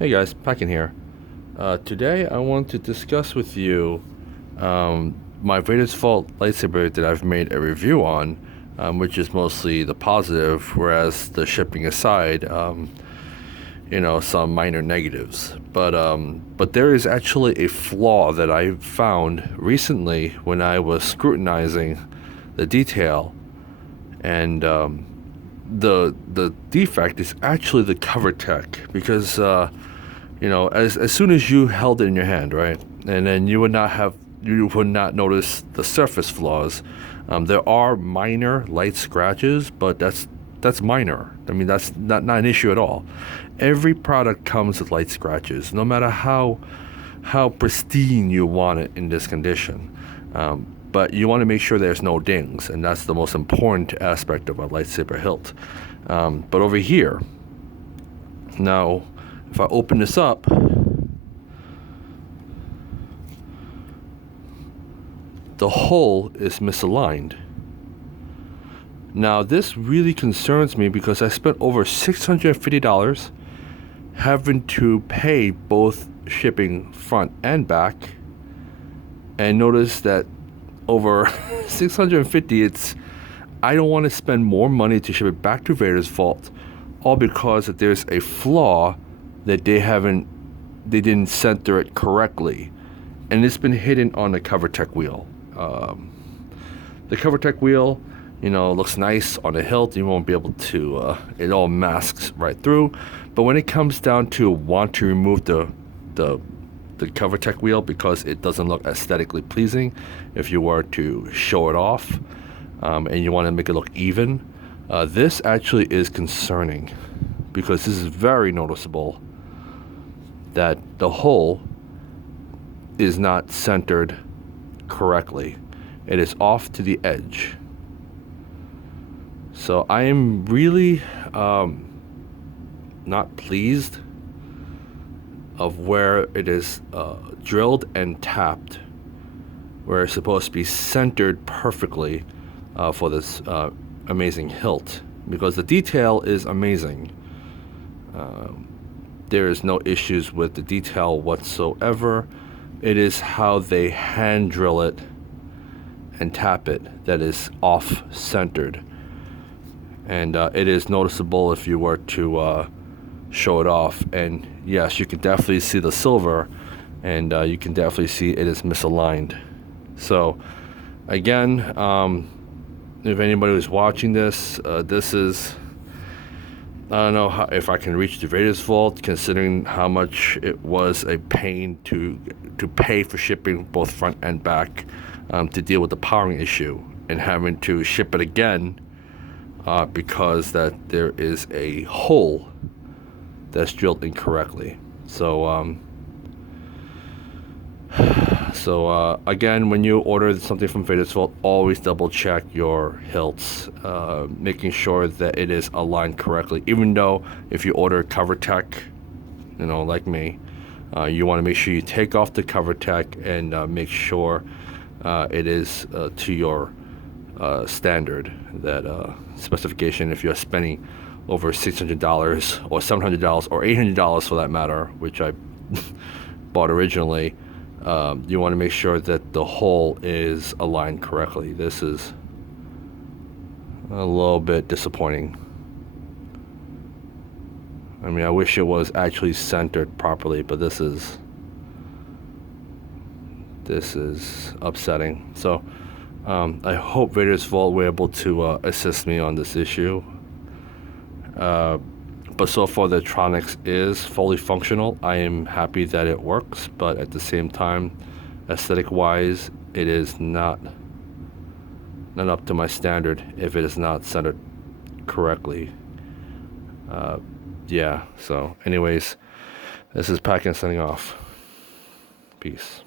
Hey guys, Packin here. Today I want to discuss with you my Vader's Fault lightsaber that I've made a review on, which is mostly the positive, whereas the shipping aside, some minor negatives. But there is actually a flaw that I found recently when I was scrutinizing the detail, and the defect is actually the cover tech because as soon as you held it in your hand, right, and then you would not notice the surface flaws. There are minor light scratches, but that's minor. I mean, that's not an issue at all. Every product comes with light scratches, no matter how pristine you want it in this condition. But you want to make sure there's no dings, and that's the most important aspect of a lightsaber hilt. But over here, now, if I open this up, the hole is misaligned. Now, this really concerns me because I spent over $650 having to pay both shipping front and back, and notice that over $650, I don't want to spend more money to ship it back to Vader's Vault, all because that there's a flaw that they didn't center it correctly, and it's been hidden on the cover tech wheel. The cover tech wheel, looks nice on the hilt. You won't be able to, it all masks right through. But when it comes down to want to remove the cover tech wheel because it doesn't look aesthetically pleasing, if you were to show it off, and you want to make it look even, this actually is concerning because this is very noticeable that the hole is not centered correctly. It is off to the edge. So I am really not pleased of where it is drilled and tapped, where it's supposed to be centered perfectly for this amazing hilt, because the detail is amazing. There is no issues with the detail whatsoever. It is how they hand drill it and tap it that is off-centered. And it is noticeable if you were to show it off. And yes, you can definitely see the silver, and you can definitely see it is misaligned. So again, if anybody was watching this, this is, I don't know if I can reach the Vader's Vault, considering how much it was a pain to pay for shipping both front and back, to deal with the powering issue, and having to ship it again because that there is a hole that's drilled incorrectly. So again, when you order something from Vader's Vault, always double check your hilts, making sure that it is aligned correctly. Even though if you order cover tech, like me, you want to make sure you take off the cover tech and make sure it is to your standard, that specification. If you're spending over $600 or $700 or $800 for that matter, which I bought originally, you want to make sure that the hole is aligned correctly. This is a little bit disappointing. I mean, I wish it was actually centered properly, but this is upsetting. So I hope Vader's Vault were able to assist me on this issue. But so far, the electronics is fully functional. I am happy that it works, but at the same time, aesthetic-wise, it is not up to my standard if it is not centered correctly. Yeah, so anyways, this is Packin signing off. Peace.